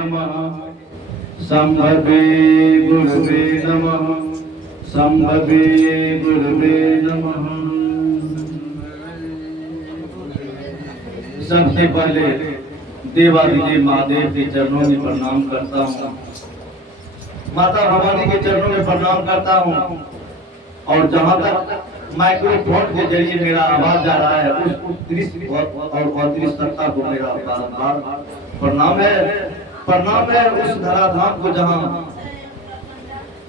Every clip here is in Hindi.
नमः संभवे गुरुवे नमः संभवे गुरुवे नमः। सबसे पहले देवादिदेव महादेव के चरणों में प्रणाम करता हूँ, माता भवानी के चरणों में प्रणाम करता हूँ। और जहाँ तक माइक्रोफोन के जरिए मेरा आवाज जा रहा है उस दृश्य और दृश्य सत्ता को मेरा बार प्रणाम है। प्रणाम है उस धराधाम को जहाँ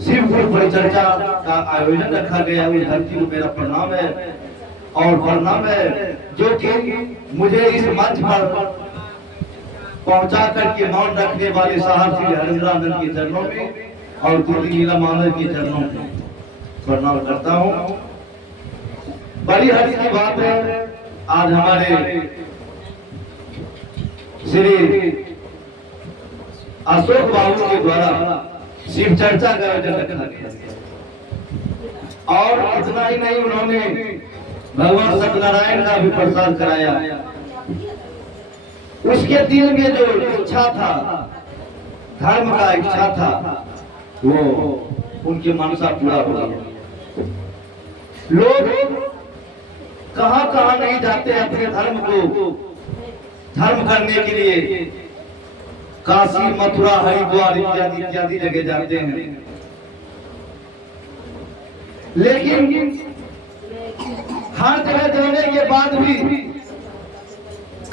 शिव गुरु परिचर्चा का आयोजन रखा गया, उस धरती को मेरा प्रणाम है। और प्रणाम है जो कि मुझे इस मंच पर पहुंचा करके मौन रखने वाले साहब श्री हरेंद्रानंद के चरणों में और दीदी लीला मानव के चरणों में प्रणाम करता हूँ। बड़ी हर्ष की बात है, आज हमारे श्री अशोक बाबू के द्वारा शिव चर्चा का आयोजन रखा गया। और इतना ही नहीं, उन्होंने भगवान सत्यनारायण का भी प्रसाद कराया। उसके दिल में जो इच्छा था, धर्म का इच्छा था, वो उनकी मनसा पूरा हो गया। लोग कहां कहां नहीं जाते अपने धर्म को धर्म करने के लिए, काशी मथुरा हरिद्वार इत्यादि इत्यादि जगह जाते हैं, लेकिन हर जगह जाने के बाद भी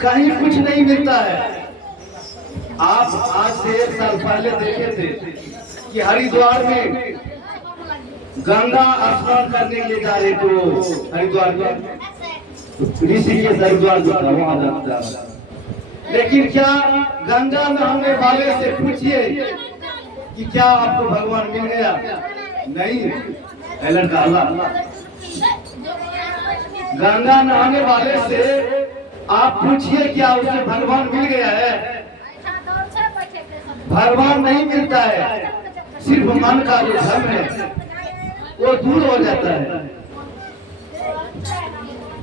कहीं कुछ नहीं मिलता है। आप आज से 1 साल पहले देखे थे कि हरिद्वार में गंगा स्नान करने के लिए जा रहे थे, वो हरिद्वार ऋषिकेश हरिद्वार जो था वहां जाता। लेकिन क्या गंगा नहाने वाले से पूछिए कि क्या आपको भगवान मिल गया? नहीं, लड़का अल्लाह। गंगा नहाने वाले से आप पूछिए क्या उसे भगवान मिल गया है? भगवान नहीं मिलता है, सिर्फ मन का जो धर्म है वो दूर हो जाता है।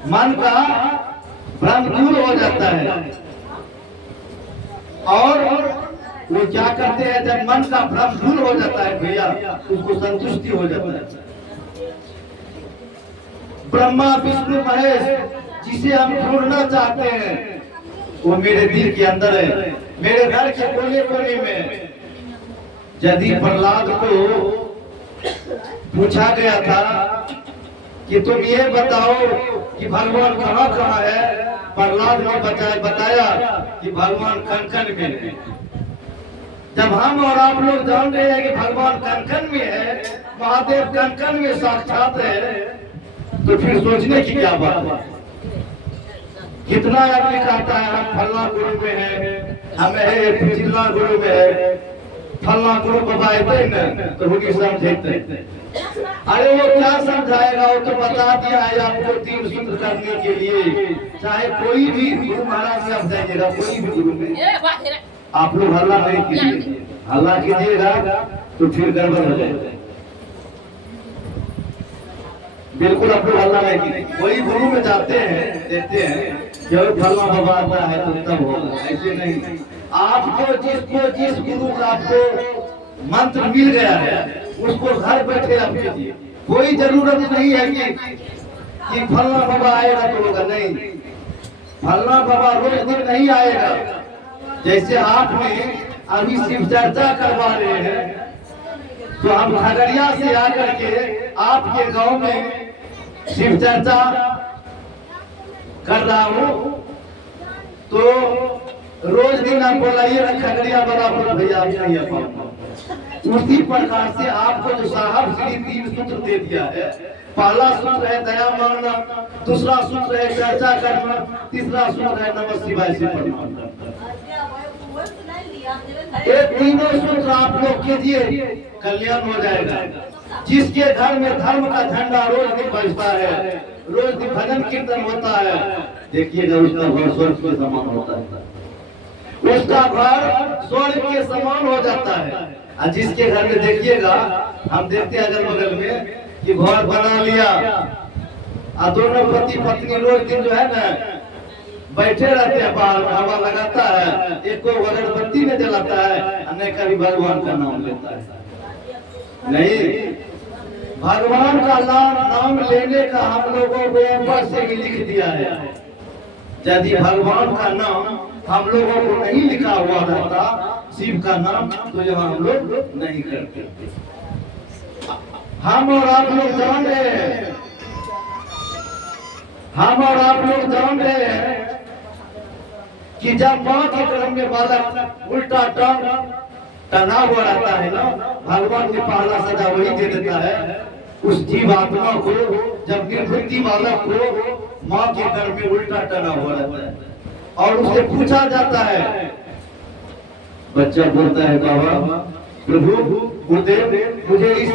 मन का भ्रम दूर हो जाता है। और वो क्या करते हैं, जब मन का भ्रम दूर हो जाता है भैया, उसको संतुष्टि हो जाता है। ब्रह्मा विष्णु महेश जिसे हम ढूंढना चाहते हैं वो मेरे दिल के अंदर है, मेरे घर के कोने कोने में। यदि प्रहलाद को पूछा गया था कि तुम ये बताओ कि भगवान कहाँ कहाँ है, प्रहलाद ने बताया कि भगवान कनकन में है। जब हम और आप लोग जान रहे हैं कि भगवान कनकन में है, महादेव कनकन में साक्षात है, तो फिर सोचने की क्या बात है। कितना आदमी कहता है हम फलना गुरु में है, हमें जिला गुरु में है, फलना गुरु बताए न तो उनकी समझते। अरे वो क्या समझाएगा, वो तो बता दिया है आपको 3 सूत्र करने के लिए। चाहे कोई भी गुरु महाराज आप जाइएगा, कोई भी गुरु में आप लोग हल्ला नहीं कीजिए, हल्ला कीजिएगा तो फिर गड़बड़ हो जाएगा। बिल्कुल आप लोग हल्ला नहीं कीजिए। कोई गुरु में जाते हैं, देखते हैं कि फलना बाबा आता है तो तब होगा, ऐसे नहीं। आपको जिस गुरु का आपको मंत्र मिल गया है उसको घर बैठे आप कीजिए। कोई जरूरत नहीं है कि फलना बाबा आएगा तो होगा, नहीं। फलना बाबा रोज दिन नहीं आएगा। जैसे आपने अभी शिव चर्चा करवा रहे हैं, तो हम खगड़िया से आकर के आपके गांव में शिव चर्चा कर रहा हूँ, तो रोज दिन आप बोलाइए खगड़िया वाला भैया नहीं है। उसी प्रकार से आपको जो साहब श्री 3 सूत्र दे दिया है, पहला सूत्र है दया मांगना, दूसरा सूत्र है चर्चा करना, तीसरा सूत्र है नमः शिवाय से प्रणाम करना। ये तीनों सूत्र आप लोग कीजिए, कल्याण हो जाएगा। जिसके घर में धर्म का झंडा रोज दिन बजता है, रोज दिन भजन कीर्तन होता है, देखिएगा उसका घर स्वर्ग के समान होता है, उसका घर स्वर्ग के समान हो जाता है। और जिसके घर में देखिएगा, हम देखते हैं अगल बगल में कि घर बना लिया और दोनों पति पत्नी रोज दिन जो है ना बैठे रहते हैं, बाहर हवा लगाता है, एक को अगरबत्ती अगरबत्ती में जलाता है, अन्य कभी भगवान का नाम लेता है। नहीं, भगवान का नाम लेने का हम लोगों को ऊपर से ही लिख दिया है। यदि भगवान का नाम हम लोगों को नहीं लिखा हुआ रहता, शिव का नाम, तो यहाँ हम लोग नहीं करते। हम और आप लोग जान रहे हैं, हम और आप लोग जान रहे हैं कि जब माँ के गर्भ में बालक उल्टा टना हुआ रहता है ना, भगवान ने पहला सजा वही दे देता है उस जीव आत्मा को। जब निर्बुद्धि बालक को माँ के गर्भ में उल्टा टना हुआ रहता है और उससे पूछा जाता है, बच्चा बोलता है, बाबा प्रभु गुरुदेव मुझे इस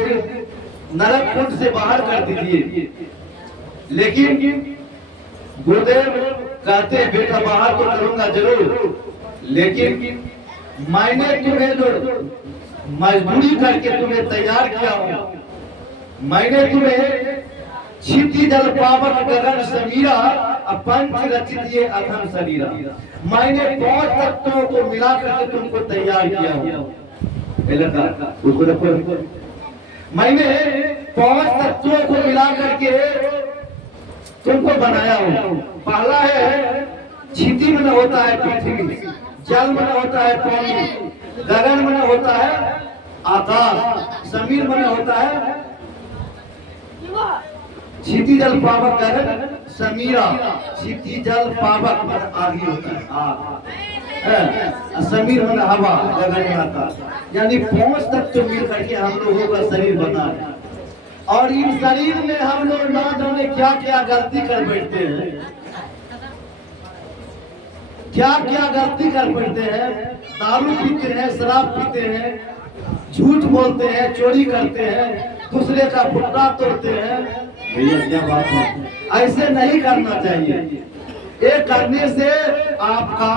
नरक कुंड से बाहर कर दीजिए। लेकिन गुरुदेव कहते, बेटा बाहर तो करूंगा जरूर, लेकिन मैंने तुम्हें जो मजबूरी करके तुम्हें तैयार किया हूं, मैंने तुम्हें क्षिति जल पावक गगन समीरा पंच रचित ये अधम शरीरा, मैंने 5 तत्वों को मिला करके तुमको तैयार किया हूं। मैंने 5 तत्वों को मिला करके तुमको बनाया हूं। पहला है क्षिति में होता है पृथ्वी, जल में होता है पानी, गगन में होता है आकाश, समीर में होता है क्षिति जल पावक गगन समीरा। क्षिति जल पावक में आगे होता है आग, समीर में हवा, गगन में आकाश। यानी 5 तत्व मिल करके हम लोगों का शरीर बना है। और इन शरीर में हम लोग ना जाने क्या क्या गलती कर बैठते हैं, क्या क्या गलती कर बैठते हैं। दारू पीते हैं, शराब पीते हैं, झूठ बोलते हैं, चोरी करते हैं, दूसरे का फुट्टा तोड़ते हैं। भैया क्या बात है, ऐसे नहीं करना चाहिए। ये करने से आपका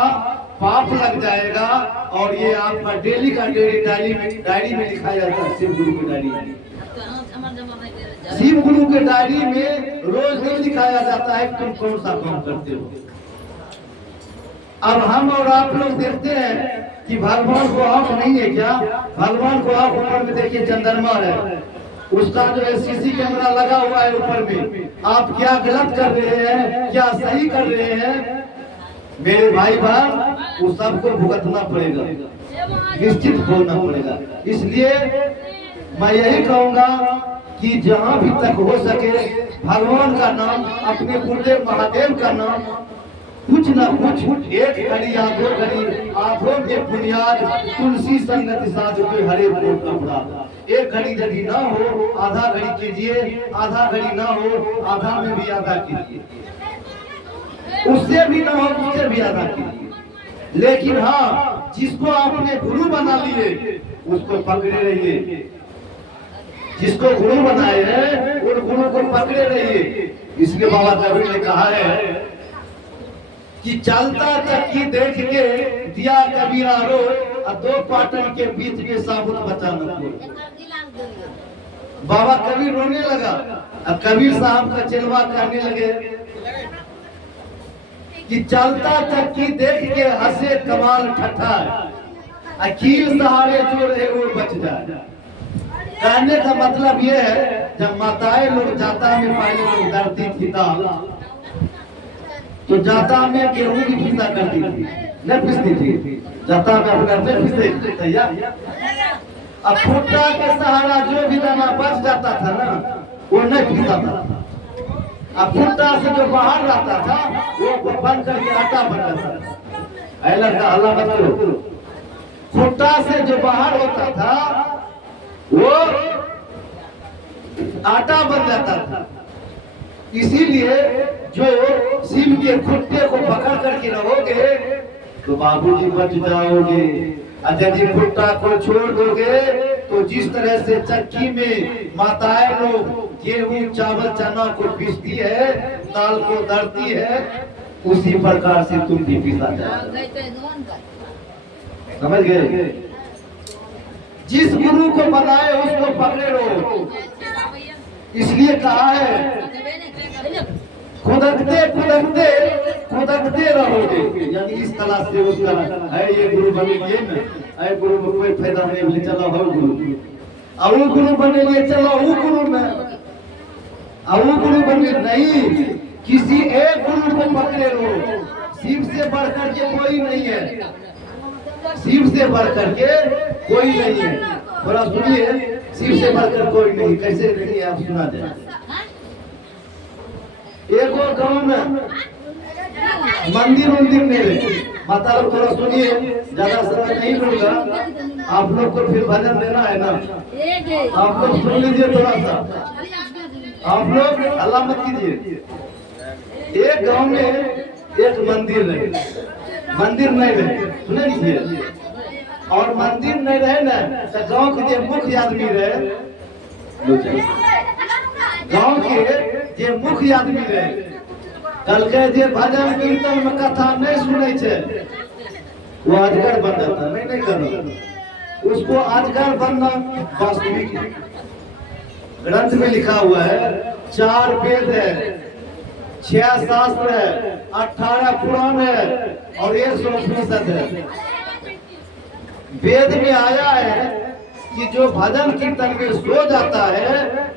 पाप लग जाएगा और ये आपका डेली का डायरी में लिखा जाता है। शिव गुरु की डायरी में, शिव गुरु के डायरी में रोज नहीं दिखाया जाता है तुम कौन सा काम करते हो। अब हम और आप लोग देखते हैं कि भगवान को आंख नहीं है क्या? भगवान को आंख ऊपर में देखिए चंद्रमा है, उसका जो है सीसी कैमरा लगा हुआ है ऊपर में। आप क्या गलत कर रहे हैं, क्या सही कर रहे हैं, मेरे भाई बहन, वो सबको भुगतना पड़ेगा, निश्चित होना पड़ेगा। इसलिए मैं यही कहूंगा कि जहां भी तक हो सके भगवान का नाम, अपने गुरुदेव महादेव का नाम, कुछ न कुछ एक घड़ी या 2 घड़ी आंखों के बुनियाद तुलसी संगति साधु के हरे बोल अपराध। एक घड़ी यदि ना हो आधा घड़ी कीजिए, आधा घड़ी ना हो आधा में भी आधा कीजिए, उससे भी ना हो उससे भी आधा कीजिए। लेकिन हाँ, जिसको आपने गुरु बना लिए उसको पकड़े रहिए, जिसको गुरु बनाए हैं उन गुरु को पकड़े रहिए। इसलिए बाबा कबीर ने कहा है कि चलता चक्की देख के दिया कबीरा रो, और 2 पाटन के बीच में साबुत बचा न कोई। बाबा कबीर रोने लगा और कबीर साहब का चेलवा कहने लगे कि चलता चक्की देख के हंसे कमाल ठट्ठा, अकील सहारे जो रहे वो बच जाए। कहने का मतलब ये है, जब माताएं लोग जाता में पहले लोग डरती थी दाल, तो जाता में गेहूं की पीसा करती थी, न पिसती थी। जाता में अपना नहीं पिसते तैयार। अब फुट्टा के सहारा जो भी दाना बच जाता था ना, वो नहीं पीसा था। अब फुट्टा से जो बाहर रहता था वो बंद करके आटा बन जाता था। ऐ लड़का हल्ला मत करो। फुट्टा से जो बाहर होता था वो आटा बन जाता था। इसीलिए जो शिव के खुट्टे को पकड़ करके रहोगे तो बाबूजी बच जाओगे, और यदि खुट्टा को छोड़ दोगे तो जिस तरह से चक्की में माताएं लोग गेहूं चावल चना को पीसती है, दाल को दरती है, उसी प्रकार से तुम भी पिसा जाओगे। समझ गए? जिस गुरु को बनाए उसको पकड़े रहो। इसलिए कहा है खुदकते खुदकते खोदकते रहोगे, यानी इस कला से उस कला है ये गुरु बनेंगे ना, है गुरु में कोई फायदा नहीं, बोले चलो हो गुरु, अब वो गुरु बनेंगे, चलो वो गुरु में, अब वो गुरु बने नहीं, किसी एक गुरु को पकड़े रहो, शिव से बढ़कर के कोई नहीं है, शिव से बढ़कर के कोई नहीं है। थोड़ा सुनिए, शिव से बढ़कर कोई नहीं, कैसे नहीं आप सुना दे। एक और गांव में मंदिर नहीं रहे, मतलब थोड़ा सुनिए, ज्यादा समय नहीं लूंगा, आप लोग को फिर भजन देना है ना, आप लोग सुन लीजिए थोड़ा सा, आप लोग अल्लाह मत कीजिए। एक गांव में एक मंदिर रहे, मंदिर नहीं रहे, सुने लीजिए, और मंदिर नहीं रहे ना तो गांव के जो मुख्य आदमी रहे, गांव के जो मुख्य आदमी रहे, कल के जे भजन कीर्तन में कथा नहीं सुने छे, वो अजगर बन जाता, नहीं करो उसको अजगर बनना वास्तविक। ग्रंथ में लिखा हुआ है 4 वेद है, 6 शास्त्र है, 18 पुराण है और 100 उपनिषद है। वेद में आया है कि जो भजन कीर्तन में सो जाता है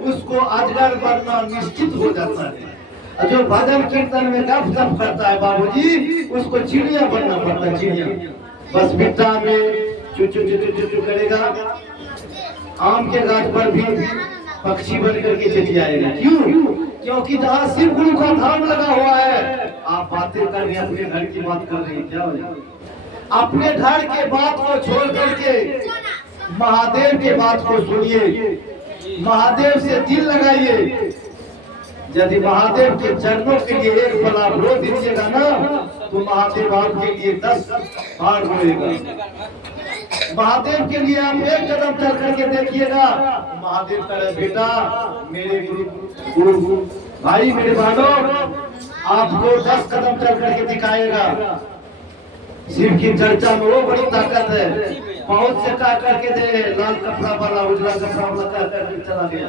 उसको अजगर बनना निश्चित हो जाता है, और जो भजन कीर्तन में गप करता है बाबूजी, उसको चिड़िया बनना पड़ता है, चिड़िया बस बिट्टा में चू चू चू चू चू करेगा, आम के गाछ पर भी पक्षी बन करके चली आएगा। क्यों? क्योंकि जहाँ शिव गुरु का धाम लगा हुआ है। आप बातें कर रहे हैं, अपने घर की बात कर रहे हैं, क्या अपने घर के बात को छोड़ करके महादेव के बात को सुनिए, महादेव से दिल लगाइए। यदि महादेव के चरणों के लिए एक पल आप रो दीजिएगा ना, तो महादेव आपके लिए 10 बार रोएगा। महादेव के लिए आप एक कदम चल करके देखिएगा, महादेव करे बेटा मेरे गुरु भाई मेरे बहनों, आपको 10 कदम चल करके दिखाएगा। शिव की चर्चा में वो बड़ी ताकत है, बहुत से कह करके दे लाल कपड़ा वाला उजला कपड़ा वाला कह करके चला गया।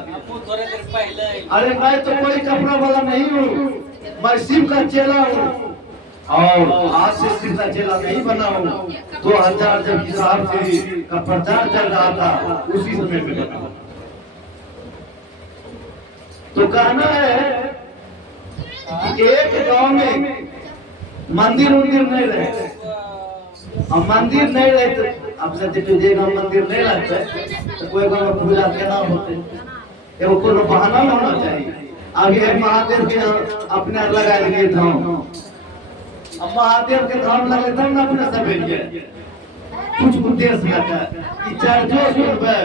अरे मैं तो कोई कपड़ा वाला नहीं हूँ, मैं शिव का चेला हूँ, और आज से शिव का चेला नहीं बना हूँ। 2000 जब हिसाब से का प्रचार चल रहा था उसी समय में बना। तो कहना है एक गांव में मंदिर नहीं रहे, अब मंदिर नहीं रहे तो अब से जगह मंदिर नहीं रहते तो कोई गांव में पूजा केना होते, एगो कोनो बहाना होना चाहिए। अभी महादेव के अपने लगा दिए धाम, अब महादेव के धाम लगे तब ना अपने सब कुछ उद्देश्य लगा कि चर्चो सुनबे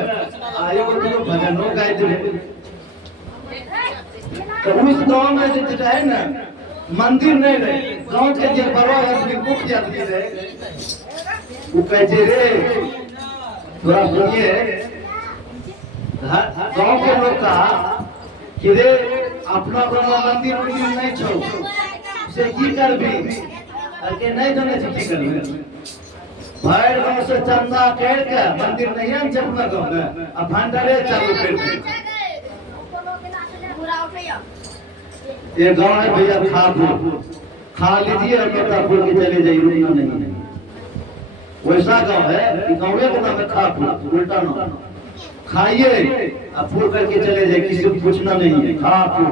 आ एगो तो भजनो गाय देबे। तो उस गांव में जो है ना मंदिर नहीं रहे, गांव के जो बड़ा आदमी मुख्य आदमी रहे, वो कहते रे थोड़ा सुनिए, गांव के लोग कहा कि रे अपना गांव मंदिर नहीं छो से की करबी, के नहीं जाने से की करबी, भैर गांव से चंदा कर के मंदिर नहीं है अपना गांव में, अब भंडारे चालू कर दे। ये गांव है भैया खापुर, खा लीजिए और नेतापुर के चले जाइए, रुकना नहीं। वैसा गांव है कि गाँव का नाम है खापुर, उल्टा नाम, खाइए और फूल करके चले जाइए, किसी को पूछना नहीं है, खापुर।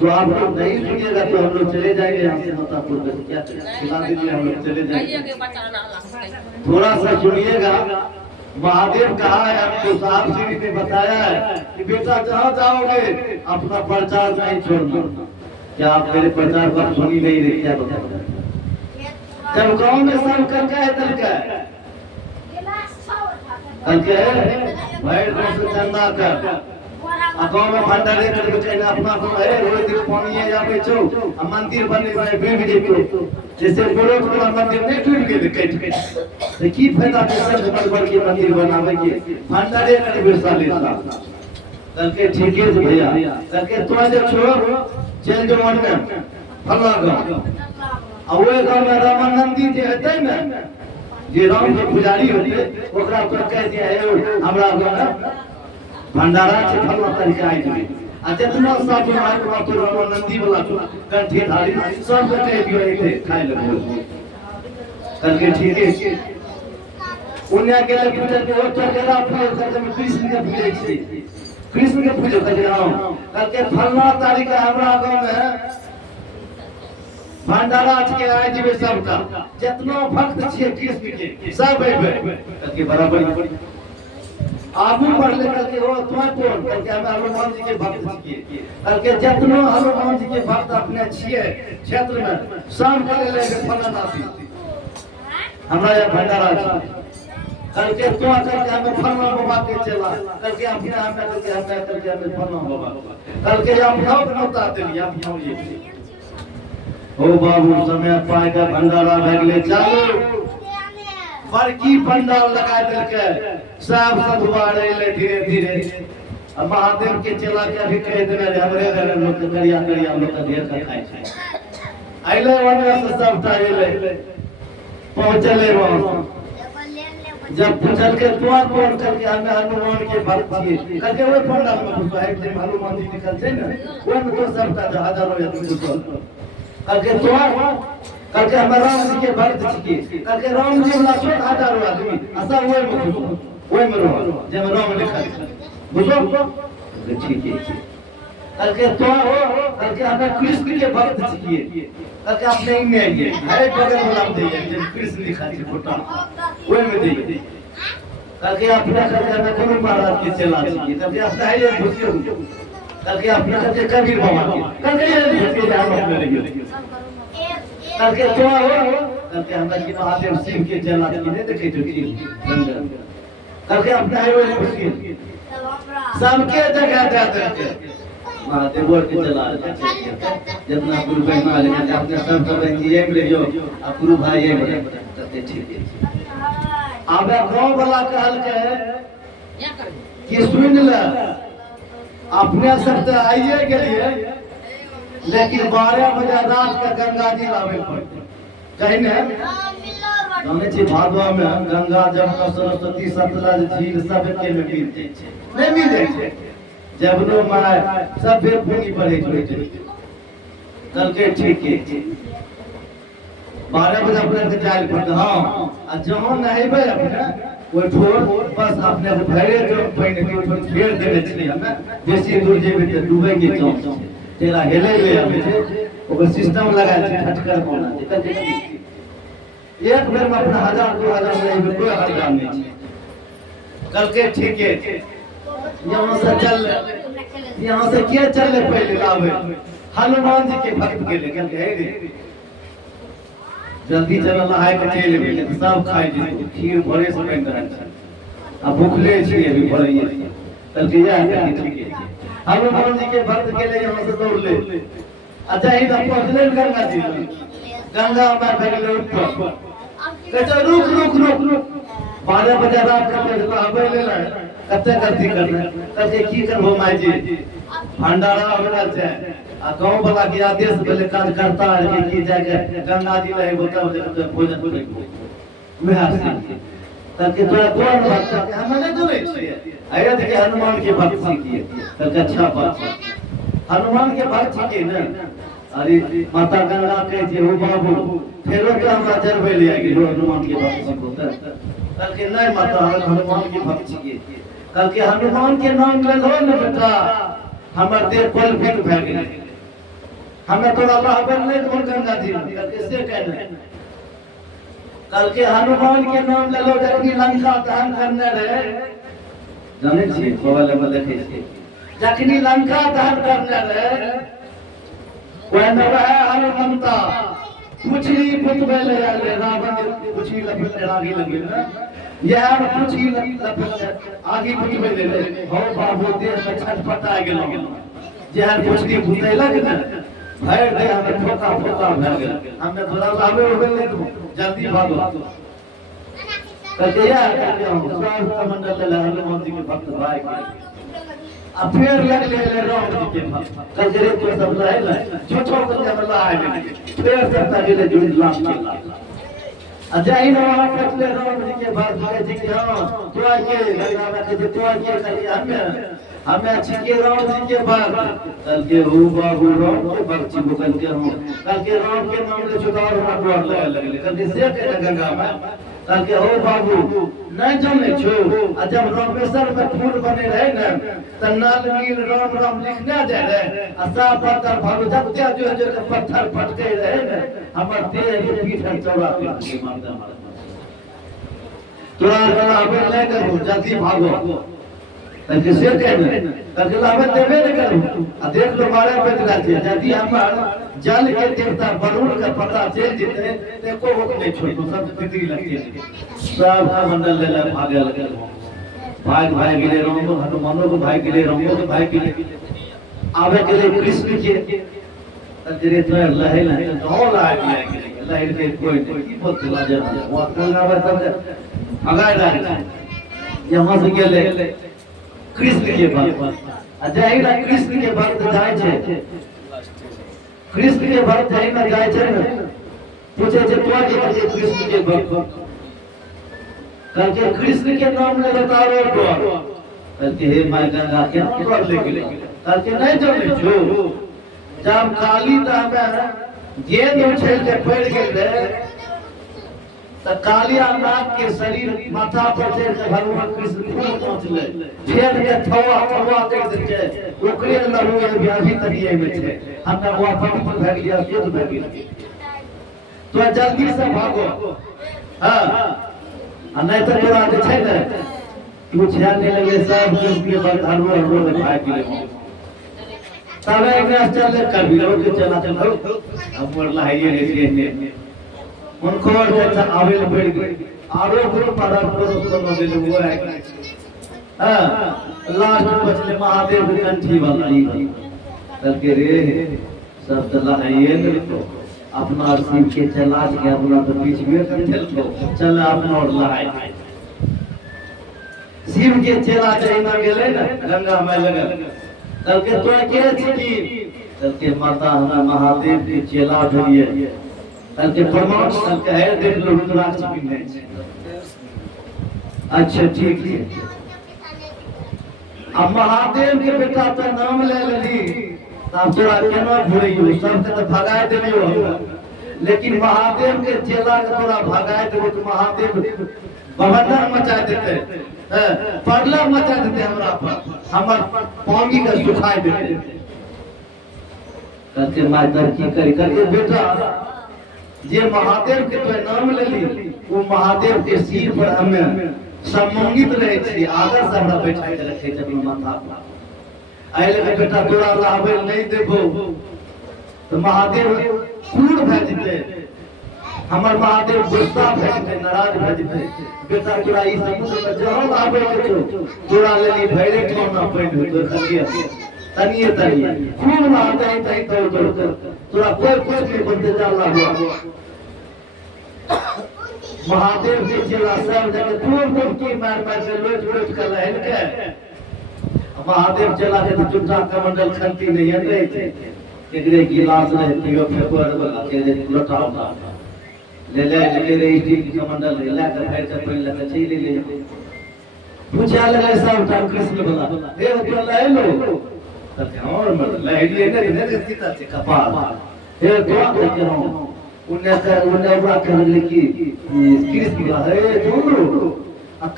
तो आप लोग नहीं सुनिएगा तो हम लोग चले जाएंगे यहाँ से नेतापुर तक, क्या खिला दीजिए, हम लोग चले जाएंगे। थोड़ा सा सुनिएगा, महादेव कहा है आपको, साहब श्री ने बताया है कि बेटा जहाँ जाओगे अपना प्रचार नहीं छोड़ना। क्या आप मेरे प्रचार पर सुनी नहीं रही, क्या बताया? जब गांव में सब करके है तल का भाई से चंदा कर गांव में भंडारे करके चाहिए अपना है, रोज दिन पानी है जावे छो मंदिर बने भाई डूब जेतो, जैसे बोलो तो मंदिर नहीं डूब गेल कट तो की फायदा है बड़ के मंदिर बनावे के, भंडारे कर बेसाले सा कल के ठीक है भैया, कल के तो जब छोड़ चल जो मन में फला गांव और वो गांव में रामानंदी जे हेतै ना, जे राम के पुजारी होते ओकरा तो कह दिया है हमरा गांव भंडारा से फला तरीका आई जितना साधु महात्मा तो नंदी वाला कंठे धारी सब कटे दियो थे खाए लगे करके ठीक है उन्हें के लिए पूछा कि वो तो केरा पूजा करके मैं कृष्ण के पूजे छी कृष्ण के पूजा करके आओ करके फलना तारीख हमरा गांव में भंडारा के आए जीवे सबका जितना भक्त छिए कृष्ण के सब अइबे करके बराबर आगू बढ़ ले करके हो तुम्हारे कौन करके हम हनुमान जी के भक्त छिए करके जितना हनुमान जी के भक्त अपने छिए क्षेत्र में सब करे लेके फलना सी हमरा ये भंडारा करके तो करके हमें फलना बाबा के चला करके अपने हमें करके हमें फलना बाबा करके अपना बनता दिलिए अपना ये ओ बाबू समय पाए का भंडारा भगले चालू बड़की पंडाल लगा देलके सब सदवारे ले धीरे धीरे अब महादेव के चला के अभी कह देने रे हमरे घर लोग करिया करिया लोग ढेर का खाए छै आइले वने से सब टाइले पहुंचले वहां जब पूछल के तो कौन करके हमें हनुमान के भक्त छिए करके वो पंडाल में घुस है जब हनुमान जी निकल छै ना वो में तो सब का हजारों आदमी घुस करके तो करके हम राम जी के भक्त छिए करके राम जी वाला छोट हजारों आदमी सब वो में रहो जब राम लिखल बुझो ठीक है करके तो करके हमें कृष्ण के भक्त छिए करके अपने में आइए हरे बगल वाला दे जब कृष्ण लिखा है फोटो वो में दे करके अपने करके हमें गुरु महाराज के चला छिए करके अपना है घुसियो करके अपने करके कबीर बाबा के करके ये घुसियो हम अपने लगे करके तो करके हमरा की महादेव शिव के चला के नहीं देखे तो ठीक करके अपना है वो घुसियो सबके जगह जाते महादेव के चला जितना गुरु भाई मालिक अपने सब इंजीनियर ले जो अब गुरु भाई ये करते ठीक है अब गांव वाला कहल के कि सुन ले अपने सब तो आइए गेलिए लेकिन 12 बजे रात के गंगा जी लावे पड़ते कहीं ने जाने छी भादवा में गंगा जमुना सरस्वती सतलज झील सब के में मिल जाय छै नहीं मिल जाय छै जबनो माय सब बे पानी पड़े छै कल के ठीक है 12 बजे अपने के जाल पड़ते हां आ जहां नहेबे अपने वो ठोर बस अपने को भरे जो पानी के ऊपर घेर देने छी हमें बेसी दूर जेबे त डूबे के चांस छै तेरा हेले ले आबे छै ओकर सिस्टम लगा छै ठटकर कोना छै एक बेर में अपना 1000 2000 में कोई हरजाम नहीं है कल के ठीक है यहाँ से चल यहाँ से क्या चलने पहले लावे हनुमान जी के भक्त के लिए कल के रे जल्दी चल नहाय के चल गेले सब खाए जी खीर भरे से बन रहल छै अब भूखले छी अभी भरे कल के या ठीक है हनुमान जी के भक्त के लिए यहाँ से दौड़ ले अच्छा ही तो पहुंचले गंगा जी गंगा में भगले ऊपर कहते रुक रुक रुक रुक 12 बजे रात का फैसला हवे ले ले कते गलती करने कते की करबो माई जी भंडारा होना छै आ गांव वाला के आदेश भेले काज करता है कि जाके गंगा जी ले बताओ जे भोजन करे मैं हंसी ताकि तोरा कौन भक्त है हम नहीं दूरे छिए आया देखे हनुमान के भक्त की तो अच्छा बात है हनुमान के भक्त की ना अरे माता गंगा के जे हो बाबू फेरो तो हमरा जरबे ले आगे हनुमान के भक्त होता कल के नहीं माता हनुमान के भक्त की कल के हनुमान के नाम ले लो ना बेटा हमर देह पल फिट भ गेल हमें तोरा रहबे नहीं तो गंगा जी कल के से कहने कल के हनुमान के नाम ले लो जखनी लंका दहन करने रहे जाने छी मोबाइल में देखे छी जखनी लंका दहन करने रहे कोई न रहे हनुमंता पुछली पुतबे ले आले रावण पुछली लपटे आगे लगे ना यह पुछली लपटे आगे पुतबे ले ले हो बाबू देह में छटपटा गेलो जहर पुछली पुतैलक ना भर दे हमें ठोका ठोका भ गेल हमें थोड़ा लावे हो गेल तो जल्दी भागो कहते यार स्वास्थ्य मंडल ले हनुमान जी के भक्त भाई आ फिर लग ले राम जी के भक्त कजरे तो सब रहे ना छोटो को जब लाए फिर सब तक जुड़ लाम के अजय ने वहां पटले राम जी के भक्त के जी के हां तो के गंगा में के तो के करके हमें हमें अच्छी के राम जी के बाग कल के हो बाबू राम के बाग जी को कल के राम के नाम ले चुका और ना द्वार लगा लगले कल के से के गंगा में कल के हो बाबू नहीं जाने छो जब रामेश्वर में फूल बने रहे ना त नाल नील राम राम लिखना जाए रहे असा पत्थर भगवत क्या जो पत्थर फटके रहे ना हमर देह के पीठ चौड़ा के मारदा तोरा लावे ले करू जल्दी भागो तके से कहने तके लावे देबे न करू आ देख लो मारे बदला छे यदि हमर जल के देवता वरुण का पता चल जेते ते को होक नहीं छोड़ सब तितरी लगती सब मंडल ले भागे लगे भाई गिले राम हनुमानो को भाई गिले राम को भाई गिले आवे के लिए कृष्ण के तजरे तो लहे लहे दौड़ आ गया लहे के कोई की बोल लाजा वो करना बता अगाय रहा यहां से गेले कृष्ण के भक्त अजय ना कृष्ण के भक्त जाय छे कृष्ण के भक्त जाय ना जाय छे पूछे छे तो के कृष्ण के भक्त करके कृष्ण के नाम ले बताओ तो करके हे माय गंगा के कर ले गेले करके नहीं जाने जो जब काली दामे गेंद उछल के पड़ गेले त कालिया नाग के शरीर माथा पर चढ़ के भगवान कृष्ण फूल पहुंचले फेर के थवा कर देते ओकरे लहू ये व्याधि तरिए में छे हमरा वो पवित्र भ गया शुद्ध भ गया तो जल्दी से भागो हां आ नहीं तो तोरा जे छै ने तू ध्यान नहीं लगे सब कृष्ण के बाद हरवा भाग गेले तब एक चल कभी लोग के चला चल अब मोर लाइए रे उनको जैसा आवेल बैठ गई आरो गुरु पारा को दे वो है हां लास्ट बचले महादेव की कंठी वाली करके रे सब चला है ये तो अपना शिव के चला के अपना तो बीच में चल अपना और लहाय शिव के चला चैना गेले ना गंगा में लगल करके तो के छी करके माता हमरा महादेव के चला धरिए करके प्रमाण करके है देख लो रुद्राक्ष पिन्ने अच्छा ठीक है अब महादेव के बेटा तो नाम ले लेली तब तोरा केना भूलियो सब के तो भगाए देलियो लेकिन महादेव के चेला के तोरा भगाए देबो तो महादेव बवंडर मचा देते पड़ला मचा देते हमरा पर हमर पानी का सुखाए देते करके मातर की करके बेटा जे महादेव के तो नाम लेली वो महादेव के सिर पर हमें सम्मानित रहे छी आदर से हमरा बैठा के रखे जब माथा पर आइले के बेटा तोरा लावे नहीं देबो तो महादेव क्रूर भ जेते हमर महादेव गुस्सा भ जेते नाराज भ जेते बेटा तोरा ई समुद्र में जहां लावे के छो तोरा लेली भैरे ठोना पैड तो खलिए तनिए खूब मारते हैं तई तो तोरा कोई कुछ नहीं बनते जा हुआ महादेव के चेला सब जगह दूर की मार से लोट कर लहन के महादेव चला के चुट्टा कमंडल खंती नहीं है एकरे गिलास रहे पियो फेपर वाला के लोटा ले रे स्टील की कमंडल ले कर फेर से पहले लगे छी ले पूछा लगे सब टाइम कृष्ण वाला देव तो ले लो और मत लहरिए ने सीता से कपाल फिर दुआ करके हूं उन्हें बड़ा कहने की कृष्ण का है दूर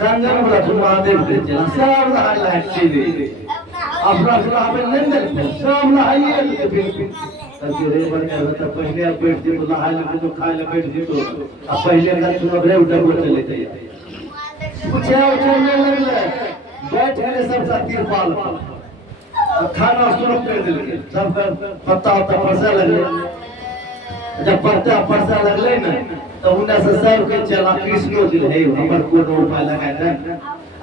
कंगन बड़ा महादेव के चला सब हाईलाइट चले अपना हमें नहीं मिल सब नहाइए बिल्कुल करके रे बने तो पहले बैठ जे नहाए ले तो खाए ले बैठ जे तो अब पहले का सुनो रे उठा को चले जाइए पूछा उठने लगले बैठ गए सब साथी पाल खाना शुरू कर दिल सब पत्ता परसा लगे जब पत्ता परसा लगले ना तो उन्हें से सब के चला कृष्णो जी है हमर को उपाय लगा दे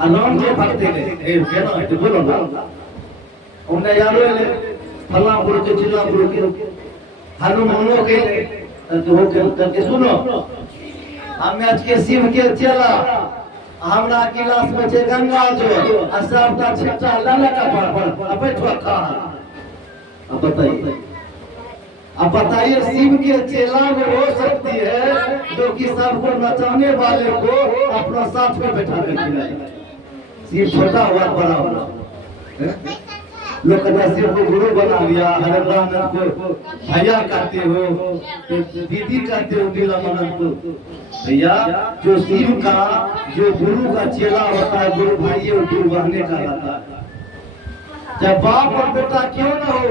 अनाम के भक्ति ले ए केना है बोलो ना उन्हें यारो ले फला गुरु के चिल्ला गुरु के हनुमानो के तो हो के सुनो हम आज के शिव के चला हमरा गिलास में छे गंगा जो आ सबटा छिटा ललका पर अब बैठो खा अब बताइए शिव के चेला में वो शक्ति है जो कि सबको नचाने वाले को अपना साथ में बैठा के खिलाए शिव छोटा हुआ बड़ा हुआ लोग कहते शिव को गुरु बना लिया, हरिद्रानंद को भैया कहते हो, दीदी कहते हो नीलमानंद को। भैया जो शिव का जो गुरु का चेला होता है, गुरु भाई वो गुरु बहने का रहता है। जब बाप और बेटा क्यों ना हो,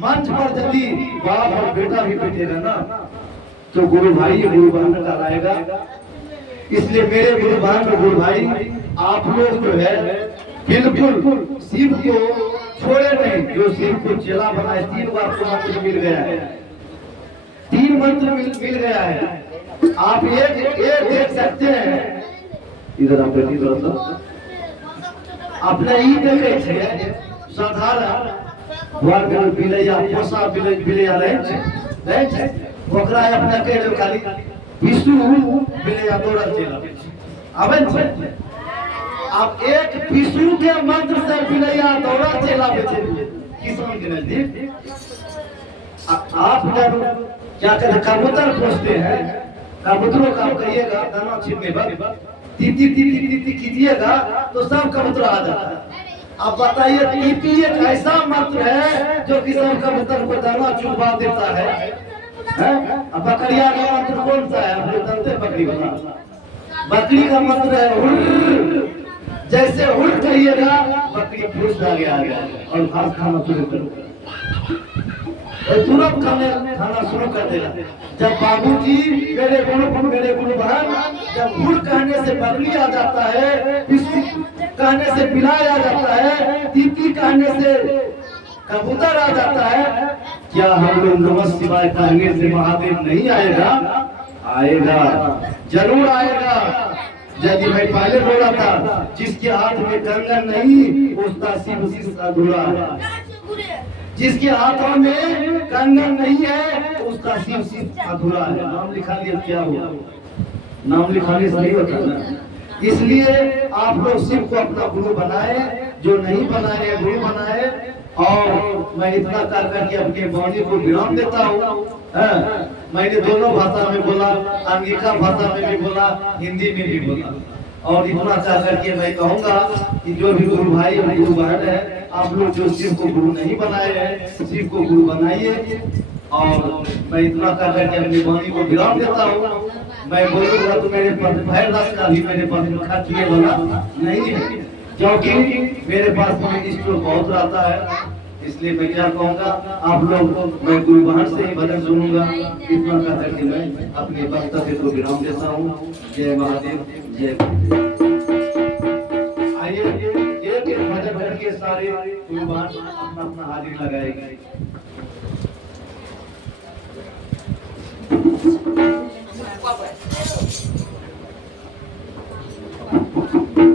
मंच पर यदि बाप और बेटा भी बैठेगा ना तो गुरु भाई गुरु बहन का रहेगा। इसलिए मेरे गुरु बहन और गुरु भाई, आप लोग जो है बिल्कुल शिव को छोड़े नहीं। जो शिव को चेला बनाए, 3 बार को मंत्र मिल गया है, 3 मंत्र मिल गया है। आप एक देख सकते हैं, इधर आप बैठी थोड़ा सा, अपने ही देखे छे साधारण वार के बिलैया पोसा बिलैया रहे छे ओकरा अपने कह दो खाली विष्णु बिलैया तोड़ा चला आवे छे। आप एक विष्णु के मंत्र से बिलैया दौड़ा चलावे छे किसान के नजदीक। आप जब क्या करें, कबूतर पोसते हैं, कबूतरों का कहिएगा दाना छीनने पर ती कीजिएगा तो सब कबूतर आ जाता है। अब बताइए टीपी एक ऐसा मंत्र है जो कि सब कबूतर को दाना चुगवा देता है। अब बकरिया का मंत्र कौन सा है, आप लोग जानते हैं? बकरी वाला बकरी का मंत्र है हुर। जैसे हुर कहिएगा बकरी फूस आगे आ गया और घास खाना शुरू कर तुरंत खाना शुरू कर देगा। जब बाबूजी मेरे गुरु बहन जब हुर कहने से बकरी आ जाता है, कहने से बिलाई आ जाता है, तीती कहने से कबूतर आ जाता है, क्या हम लोग नमः शिवाय कहने से महादेव नहीं आएगा? आएगा, जरूर आएगा। यदि मैं पहले बोला था जिसके हाथ में कंगन नहीं उसका शिव अधूरा है, जिसके हाथों में कंगन नहीं है उसका शिव अधूरा है। नाम लिखा लिया क्या हुआ? नाम लिखाने से नहीं होता ना। इसलिए आप लोग शिव को अपना गुरु बनाए, जो नहीं बनाए गुरु बनाए। और मैं इतना कर करके अपने वाणी को विराम देता हूँ। मैंने दोनों भाषा में बोला, अंगिका भाषा में भी बोला, हिंदी में भी बोला। और इतना कर करके मैं कहूँगा कि जो भी गुरु भाई और गुरु बहन है, आप लोग जो शिव को गुरु नहीं बनाए हैं, शिव को गुरु बनाइए। और मैं इतना कर करके अपनी वाणी को विराम देता हूँ। मैं बोलूँगा तो मेरे पास भैरदास का भी मेरे पास खर्च किए वाला नहीं है, क्योंकि मेरे पास स्टोर बहुत रहता है। इसलिए मैं क्या कहूँगा, आप लोग, मैं गुरु बहन से ही भजन सुनूंगा। इतना कर करके मैं अपने वक्तव्य को विराम देता हूँ। जय महादेव, जय। आइए एक भजन करके सारे गुरु बहन अपना अपना हाजिर लगाएंगे। What?